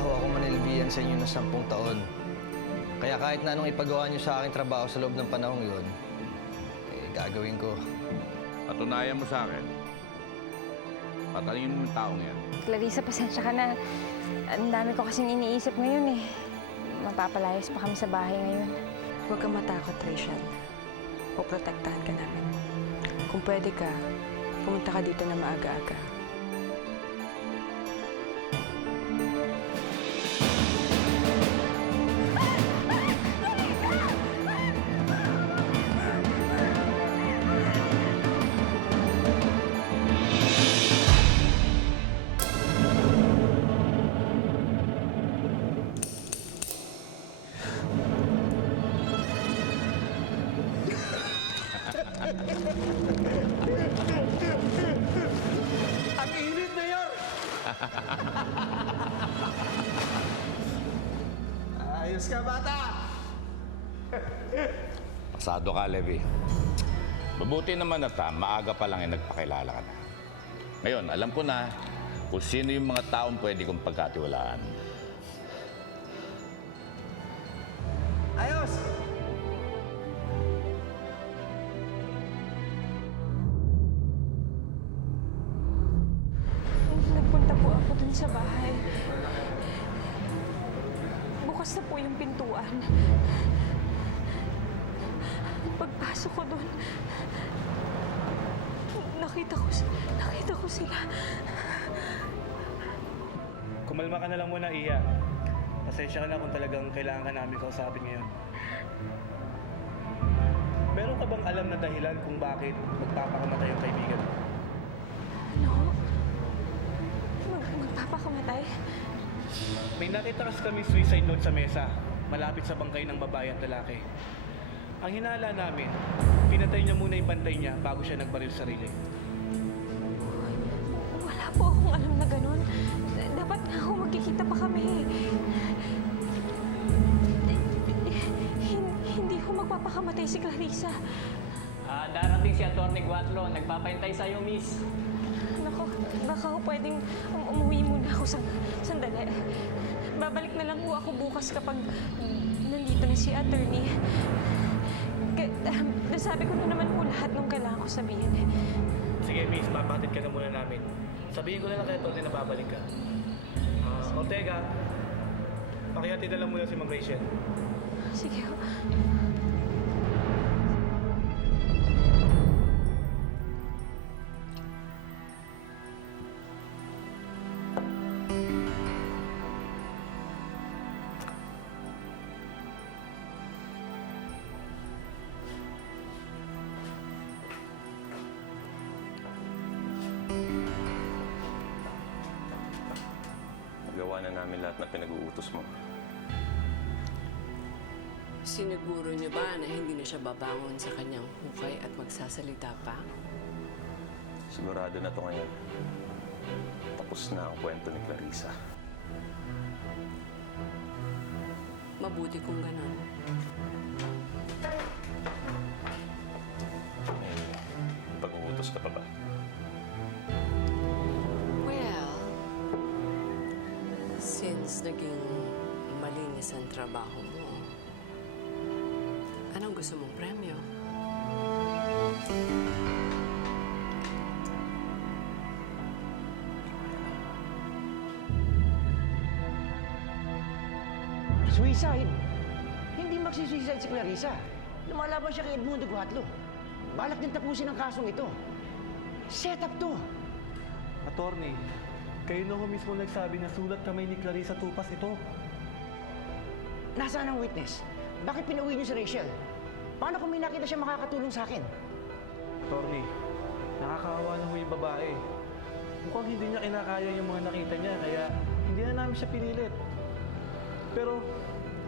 ho ako manilbihan sa inyo ng 10 taon. Kaya kahit na anong ipagawa niyo sa aking trabaho sa loob ng panahong yun, gagawin ko. Patunayan mo sa akin. Patalingin mo yung taong yan. Clarissa, pasensya ka na. Ang dami ko kasing iniisip ngayon eh. Mapapalayas pa kami sa bahay ngayon. Huwag kang matakot, Rachel. Poprotektahan ka namin. Kung pwede ka, pumunta ka dito na maaga-aga. Ang init, Mayor! Ayos ka, bata! Pasado ka, Levi. Mabuti naman at maaga pa lang ay nagpakilala ka na. Ngayon, alam ko na kung sino yung mga taong pwede kong pagkatiwalaan. Ayos! Nagpunta po ako dun sa bahay. Bukas na po yung pintuan. Pagpasok ko dun, nakita ko sila. Kumalma ka na lang muna, Iya. Pasensya ka na kung talagang kailangan ka namin kausapin ngayon. Meron ka bang alam na dahilan kung bakit magpapakamatay yung kaibigan mo? Ano? Magpapakamatay? May nakita kasi kami suicide note sa mesa, malapit sa bangkay ng babae at lalaki. Ang hinala namin, pinatay niya muna yung pantay niya bago siya nagbaril sarili. Wala po akong alam na ganun. Dapat nga ako magkikita pa kami. Hindi ko magpapakamatay si Clarissa. Darating si Atty. Guatlo. Nagpapahintay sa'yo, miss. Nako, baka ho pwedeng umuwi muna ako sandali. Babalik na lang po ako bukas kapag nandito na si attorney. Nasabi ko na naman po lahat ng kailangan ko sabihin. Sige, miss, papatid ka na muna namin. Sabihin ko na lang kay Tony na babalik ka. Ortega, pakihatid na lang muna si Ma'am Rachel. Sige ho. Nagawa na namin lahat na pinag-uutos mo. Siniguro niyo ba na hindi na siya babangon sa kanyang hukay at magsasalita pa? Sigurado na to ngayon. Tapos na ang kwento ni Clarissa. Mabuti kung ganun. May pag-uutos ka pa ba? Well, since naging malinis ang trabaho mo, anong gusto mong premyo? Suicide? Hindi magsisuicide si Clarissa. Lumalaban siya kay Edmundo Guatlo. Balak din tapusin ang kasong ito. Set up to. Attorney, kayo na ho mismo nagsabi na sulat kamay ni Clarissa Tupas ito. Nasaan ang witness? Bakit pinauwi niyo si Rachel? Paano kung may nakita siya makakatulong sa akin? Attorney, nakakaawa na ho yung babae. Mukhang hindi niya kinakaya yung mga nakita niya, kaya hindi na namin siya pinilit. Pero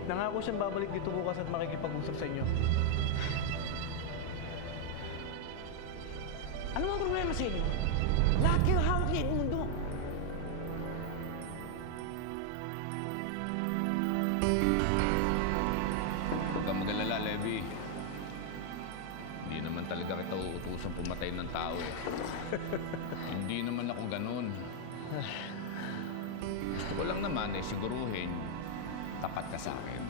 nangako siyang babalik dito bukas at makikipag-usap sa inyo. Ano ang problema sa inyo? Lahat kayo hawak ni Edmundo. Huwag kang mag-alala, Levi. Hindi naman talaga kita uutusan pumatay ng tao eh. Hindi naman ako ganun. Gusto ko ko lang naman ay siguruhin tapat ka sa akin.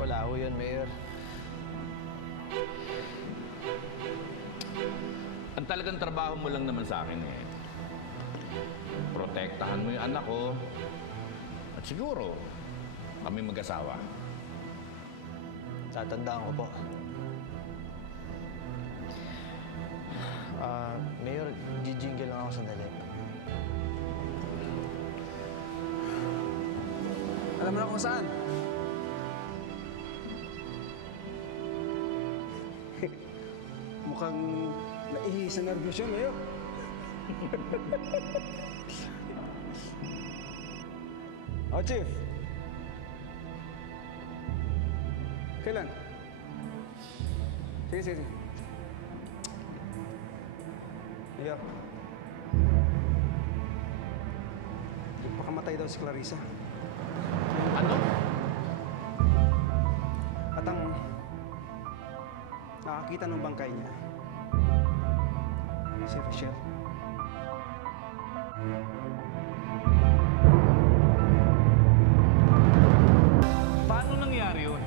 Wala ho yun, Mayor. Ang talagang trabaho mo lang naman sa akin eh. Protektahan mo yung anak ko. At siguro, kami mag-asawa. Tatandaan ko po. Mayor, jijingle lang ako sandali. Alam mo na kung saan? Mukhang naihi sa nervyos yun, Mayor. Oh, Chief. Kailan? Sige, sige. Mayor. Pakamatay daw si Clarissa. Ano? At ang nakakita ng bangkay niya, si Rochelle. Paano nangyari yun?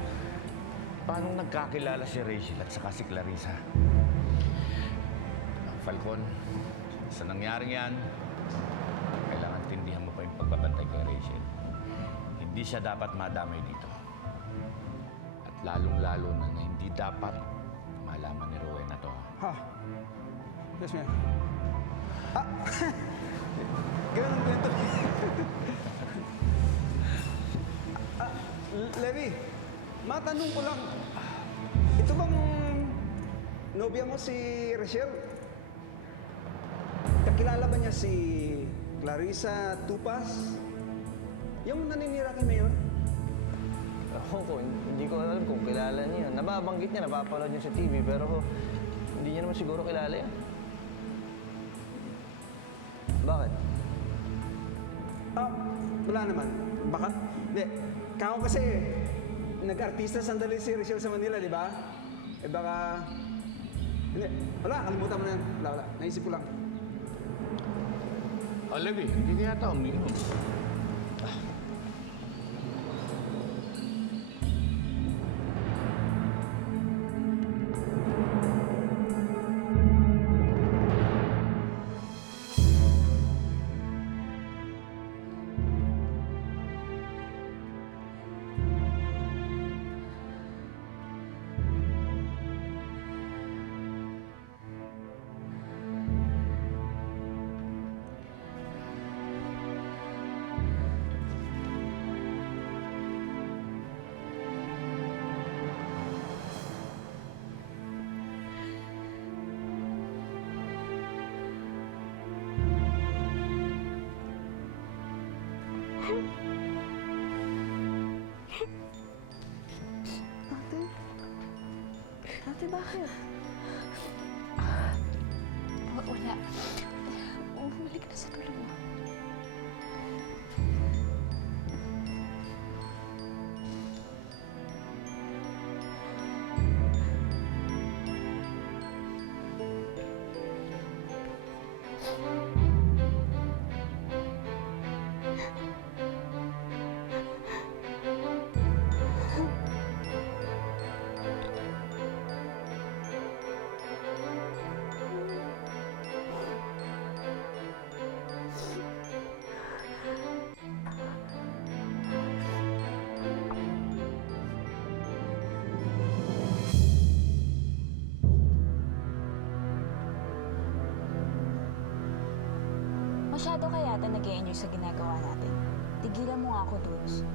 Paano nagkakilala si Rachel at saka si Clarissa? Falcon, sa nangyaring yan, kailangan tindihan mo pa yung pagbabantay kay Rachel. Hindi siya dapat madamay dito. At lalong-lalo na hindi dapat malaman ni Rowena to. Ha? Yes, ma'am. Ah! Ganun ang kwento. Levi, matanong ko lang. Ito bang nobya mo si Rachel? Kakilala ba niya si Clarissa Tupas? Yung naninira kay Mayor? Ako ko, hindi ko alam kung kilala niya. Nababanggit niya, napapanood niya sa TV, pero hindi niya naman siguro kilala yan. Bakit? Wala naman. Baka? Hindi. Kako kasi nag-artista sandali si Rachel sa Manila, di ba? Eh baka... Hindi. Wala, kalimutan mo na yan. Wala. Naisip ko lang. Levi, hindi ka yata umiinom. Ate, bakit? Wala. Bumalik na sa tulong mo. Masyado ka yata nag-e-enjoy sa ginagawa natin. Tigilan mo nga ako, Dulce.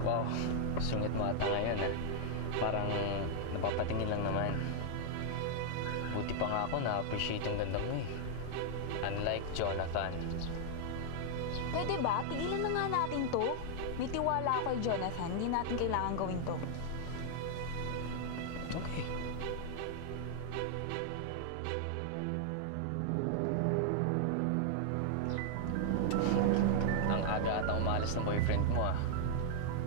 Wow, sungit mo ata ngayon ah. Parang napapatingin lang naman. Buti pa nga ako na-appreciate yung ganda mo eh. Unlike Jonathan. Pwede ba? Tigilan na nga natin to. May tiwala ako kay Jonathan. Hindi natin kailangan gawin to. Okay. Ang aga ata umalis ng boyfriend mo ah.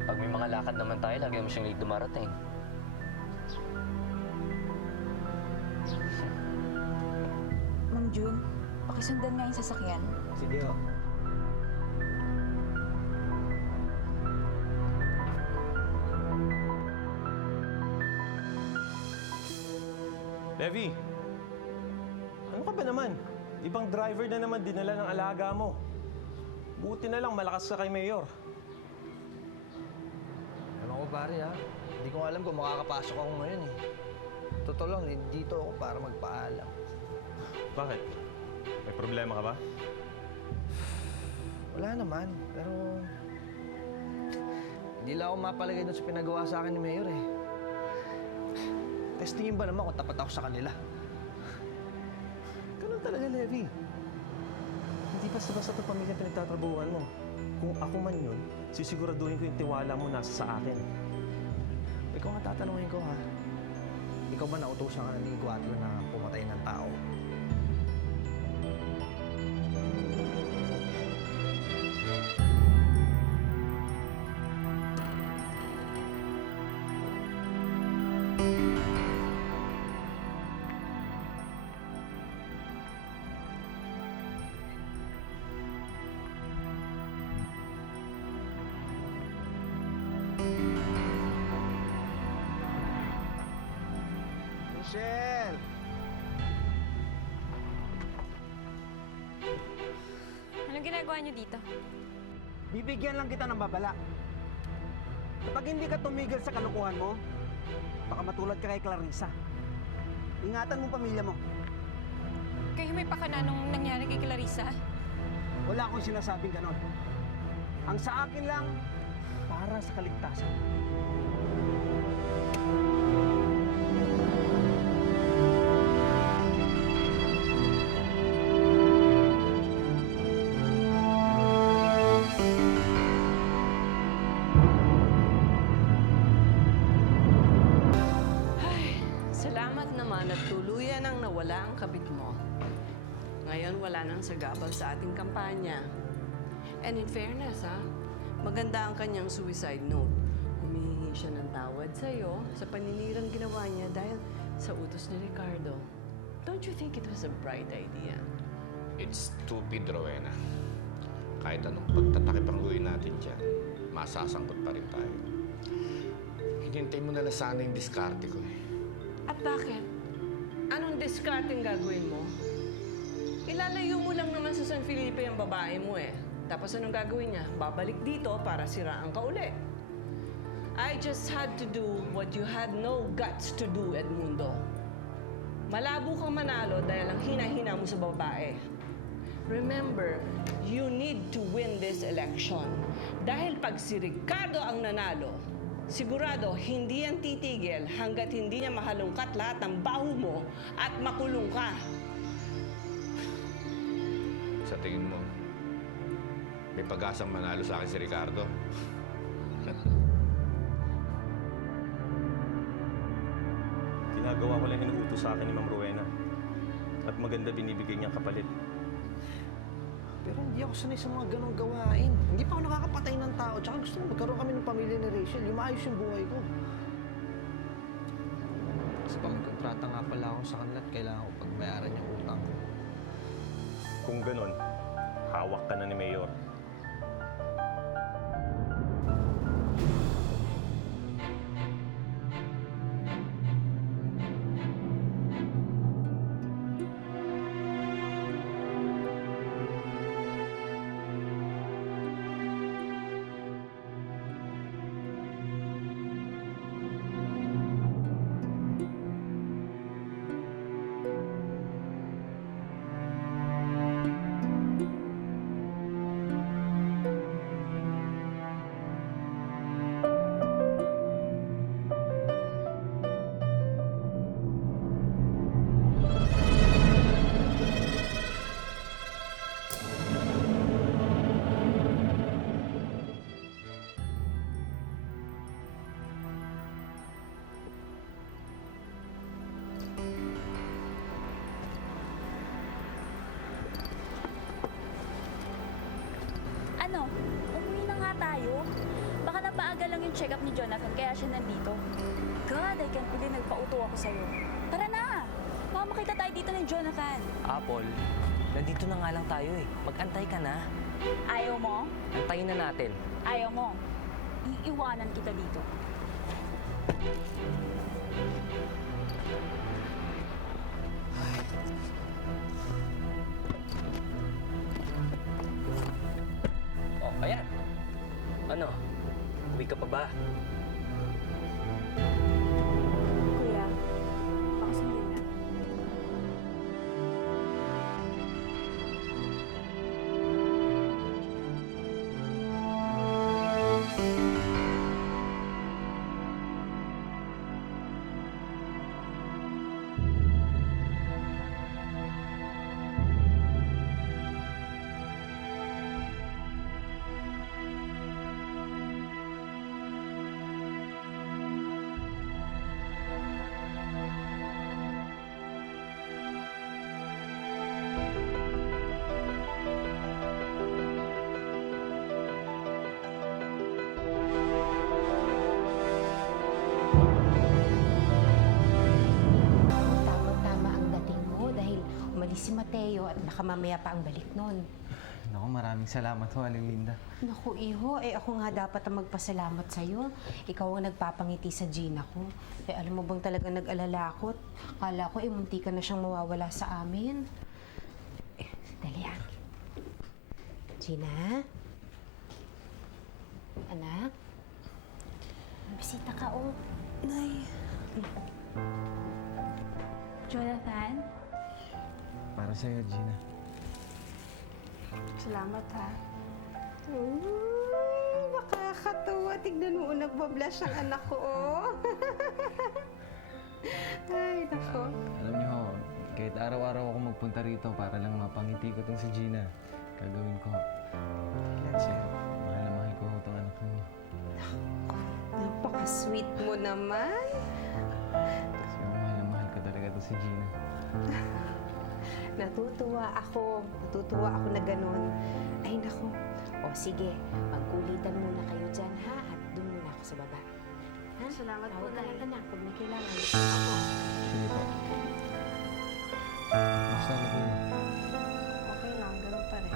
Pag may mga lakad naman tayo, lagi mo siyang late dumarating. Ma'am June, Pakisundan nga yung sasakyan. Sige, oh. Levi! Ano ka ba naman? Ibang driver na naman dinala ng alaga mo. Buti na lang malakas ka kay Mayor. Ewan ko pare ha. Hindi ko alam kung makakapasok ako ngayon eh. Totoo lang, dito ako para magpaalam. Bakit? May problema ka ba? Wala naman, pero... Hindi lang ako mapalagay doon sa pinagawa sa akin ni Mayor eh. Testingin ba naman kung tapat ako sa kanila? Ganun talaga, Levi. Hindi basta-basta itong pamilya pinagtatrabuhan mo. Kung ako man yun, sisiguraduhin ko yung tiwala mo nasa sa akin. Ikaw nga tatanungin ko ha. Ikaw ba nautusan ka na ni Guadlo na pumatay ng tao? Michelle! Anong ginagawa niyo dito? Bibigyan lang kita ng babala. Kapag hindi ka tumigil sa kalukuhan mo, baka matulad ka kay Clarissa. Ingatan mo pamilya mo. Kayo may pakana nung nangyari kay Clarissa? Wala akong sinasabing ganon. Ang sa akin lang, para sa kaligtasan. Salamat naman at tuluyan ang nawala ang kabit mo. Ngayon wala nang sagabal sa ating kampanya. And in fairness, maganda ang kanyang suicide note. Humihingi siya ng tawad sa'yo sa paninirang ginawa niya dahil sa utos ni Ricardo. Don't you think it was a bright idea? It's stupid, Rowena. Kahit anong pagtatakip ang gawin natin dyan, masasangkot pa rin tayo. Hinintay mo na lang sana yung diskarte ko eh. At bakit? Anong discarding gagawin mo? Ilalayo mo lang naman sa San Felipe yung babae mo eh. Tapos anong gagawin niya? Babalik dito para siraan ka uli. I just had to do what you had no guts to do, Edmundo. Malabo kang manalo dahil ang hina-hina mo sa babae. Remember, you need to win this election. Dahil pag si Ricardo ang nanalo, sigurado hindi yan titigil hanggat hindi niya mahalungkat lahat ng baho mo at makulong ka. Sa tingin mo, may pag-asang manalo sa akin si Ricardo? Ginagawa ko lang inuutos sa akin ni Ma'am Rowena. At maganda binibigay niyang kapalit. Pero hindi ako sanay sa mga ganong gawain. Hindi pa ako nakakapatay ng tao. Tsaka gusto ko magkaroon kami ng pamilya ni Rachel. Yung maayos yung buhay ko. Kasi pa may kontrata nga pala ako sa kanila at kailangan ko pagbayaran yung utang ko. Kung ganon, hawak ka na ni Mayor. Ano? Umuwi na nga tayo. Baka napaaga lang yung check-up ni Jonathan kaya siya nandito. God, I can't believe nagpauto ako sa'yo. Tara na! Baka makita tayo dito ni Jonathan. Apple, Nandito na nga lang tayo eh. Mag-antay ka na. Ayaw mo? Antayin na natin. Ayaw mo. Iiwanan kita dito. Oh, ayan. Ano? Uwi ka pa ba? Kuya, pakasundin na. Tama-tama ang dating mo dahil umalis si Mateo at baka mamaya pa ang balik nun. Naku, maraming salamat ho, Aling Linda. Naku, Iho, ako nga dapat ang magpasalamat sa'yo. Ikaw ang nagpapangiti sa Gina ko. Alam mo bang talagang nag-alala ako? Kala ko, munti ka na siyang mawawala sa amin. Dali ah. Gina? Anak? Bisita ka, oh. Nay. Jonathan? Para sa'yo, Gina. Salamat, ha. Nakakatuwa. Tignan mo, nagbablush ang anak ko, oh. Ay, nako. Alam niyo ho, kahit araw-araw ako magpunta rito para lang mapangiti ko tong si Gina, gagawin ko. Kasi mahal na mahal ko itong anak niyo. Napaka-sweet mo naman. Kasi mahal na mahal ko talaga to si Gina. Natutuwa ako na ganun. Ay, nako. O, sige. Magkulitan muna kayo dyan, ha? At doon muna ako sa baba. Ha? Salamat po, Tawag ka Nay. lang, anak. Pag may kailangan. Ako. Sige po. Basta lagi mo. Okay lang. Ganun pa rin.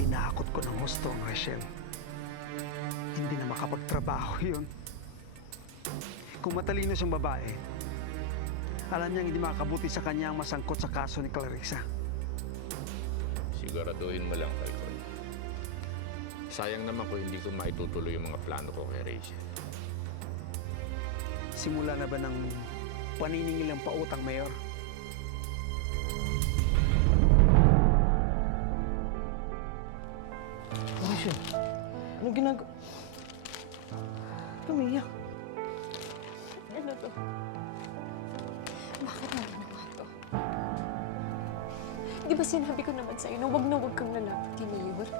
Tinakot ko ng husto ang Rachel. Hindi na makapagtrabaho yun. Kung matalino siyang babae, alam niyang hindi makakabuti sa kanya ang masangkot sa kaso ni Clarissa. Siguraduhin mo lang, Falcon. Sayang naman kung hindi ko maitutuloy yung mga plano ko kay Rachel. Simula na ba ng paniningil ng pautang, Mayor? Rachel, anong ginagawa? Umiyak. Ano to? Bakit mo ginawa to? Di ba sinabi ko naman sa'yo na huwag kang lalapit kay Mayor?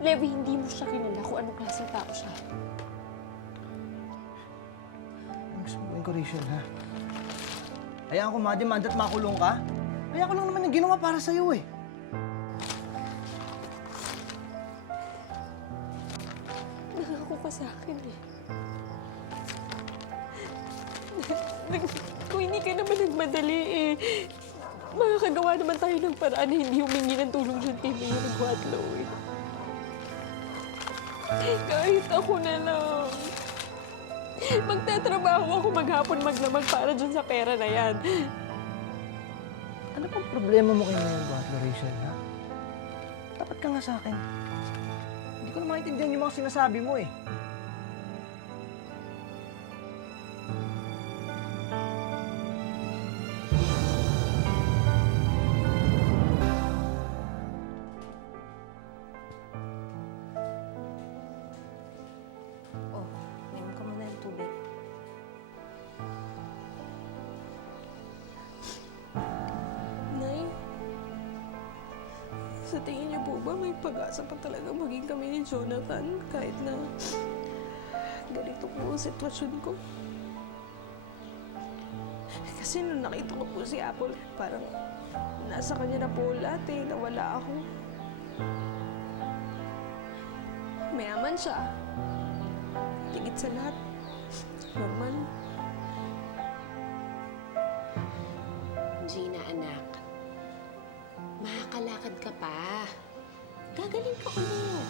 Levi, hindi mo siya kilala kung anong klaseng tao siya. Ang gusto mo gawin ko, Rachel, ha? Hayaan ko ma-demand at makulong ka? Kaya ko lang naman yung ginawa para sa'yo, eh. Nangako ka sa akin eh. Kung hindi ka naman nagmadali eh, makakagawa naman tayo ng paraan na hindi humingi ng tulong dyan kay Mayor Guadlo eh. Kahit ako na lang. Magtatrabaho ako maghapon maglamag para dyan sa pera na yan. Ano pang problema mo kay Mayor Guadlo, Rachel, ha? Tapat ka nga sa akin. Hindi ko na maintindihan yung mga sinasabi mo, eh. Oh, mayroon ka muna ng tubig. Nay, sa tingin niyo po ba may pag-asa pa talaga maging kami ni Jonathan kahit na ganito po ang sitwasyon ko? Kasi nung nakita ko po si Apple, parang nasa kanya na po lahat eh, nawala ako. Mayaman siya. Tigit sa lahat. Normal. Gina, anak. Makakalakad ka pa. Gagaling ka ulit.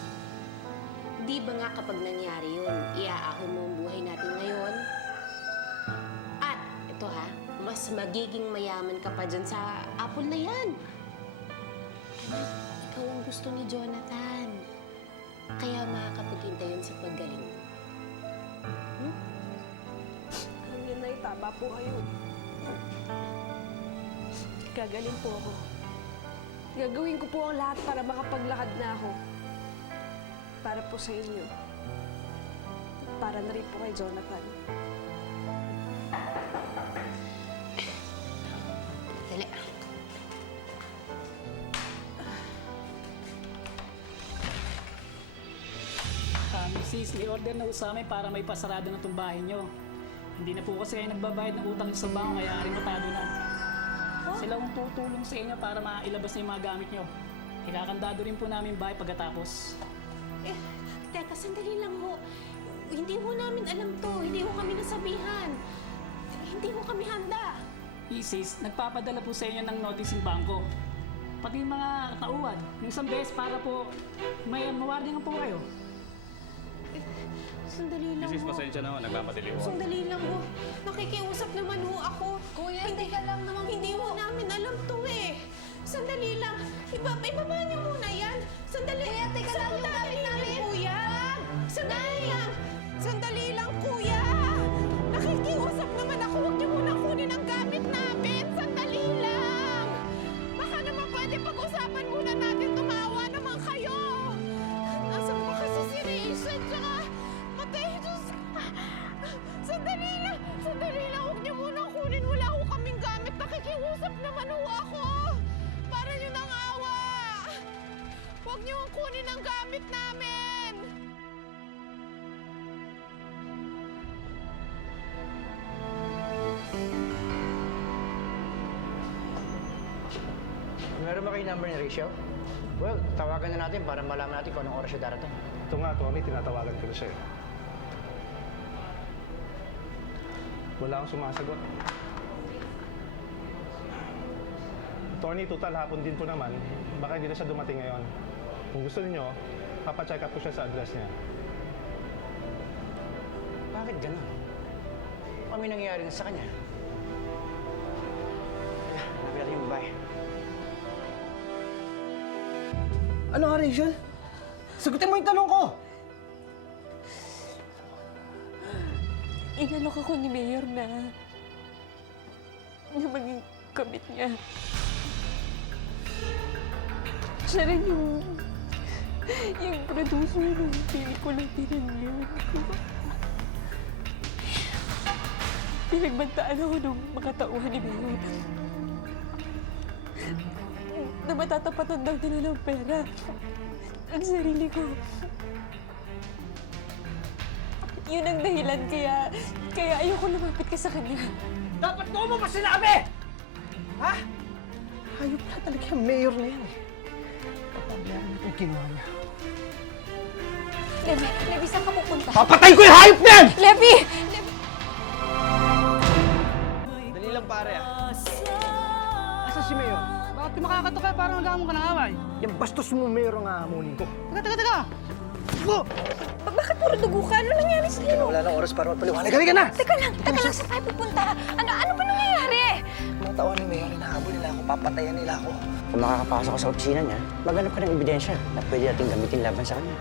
Di ba nga kapag nangyari yun, iaahon mo ang buhay natin ngayon? At, ito ha, mas magiging mayaman ka pa dyan sa apple na yan. Anak, ikaw ang gusto ni Jonathan. Kaya makakapaghintay yun sa paggaling. Hanggang na tama po kayo. Gagaling po ako. Gagawin ko po ang lahat para makapaglakad na ako. Para po sa inyo. Para na rin po kay Jonathan. Dali. Mrs., may order na sa amin para may pasarado na itong bahay nyo. Hindi na po kasi kayo nagbabayad ng utang sa bangko kaya arimatado na. Sila ang tutulong sa inyo para mailabas na yung mga gamit nyo. Ikakandado rin po namin bahay pagkatapos. Teka, sandali lang ho. Hindi ho namin alam to. Hindi ho kami nasabihan. Hindi ho kami handa. Isis, nagpapadala po sa inyo ng notice yung bangko. Pati yung mga tauhan. Yung isang beses para po may mawarning po kayo. Sandali lang ho. pasensya na, nagmamadali Sandali lang ho. Nakikiusap naman ho ako. Kuya, hindi ka lang naman. Hindi ho namin alam to eh. Sandali lang. Ibaba niyo muna yan. Sandali. Kuya, teka lang yung gamit namin. Kuya. Sandali lang. Sandali lang, kuya. Nakikiusap naman ako. Huwag niyo muna kunin ang gamit namin. Sandali lang. Baka naman pwede pag-usapan muna natin. Tumawa naman kayo. Nasaan ba kasi si Rachel? Tsaka Mateo. Sandali lang. Sandali lang. Huwag niyo muna kunin. Wala ho kaming gamit. Nakikiusap naman ho ako. Para niyo nang awa. Huwag niyo kunin ang gamit namin. Meron ba kayo number ni Rachel? Well, tawagan na natin para malaman natin kung anong oras siya darating. Ito nga, Tony, tinatawagan ko na siya eh. Wala akong sumasagot. Tony, total hapon din po naman. Baka hindi na siya dumating ngayon. Kung gusto niyo, papacheck up ko siya sa address niya. Bakit ganun? Ano may nangyayari na sa kanya? Hanapin natin yung babae. Ano nga, Rachel? Sagutin mo yung tanong ko! Inalok ako ni Mayor na maging kabit niya. Siya rin yung producer ng pelikula Tinanyan ko. Pinagbantaan ako ng mga tauhan ni Mayor na matatapatan daw nila ng pera ang sarili ko. Yun ang dahilan kaya ayoko lumapit ka sa kanya. Dapat doon mo pa sinabi! Ha? Hayop na talaga yung mayor na yan eh. Papabayaan mo itong ginawa niya. Levi, saan ka pupunta? Papatay ko yung hayop na yan! Levi! Dali lang pare ah. Asa si mayor? Bakit makakatok kayo parang nag-aamon ka ng away? Yung bastos mo mayor ang aamunin ko. Teka! Bakit puro dugo ka? Ano nangyari sa'yo? Wala nang oras para magpaliwanag. Halika na! Teka lang, saan tayo pupunta? Ano ba nangyayari? Mga tao ni Mayor, hinahabol nila ako, papatayan nila ako. Kung makakapasok ka sa opisina niya, maghanap ka ng ebidensya na pwede natin gamitin laban sa kanya.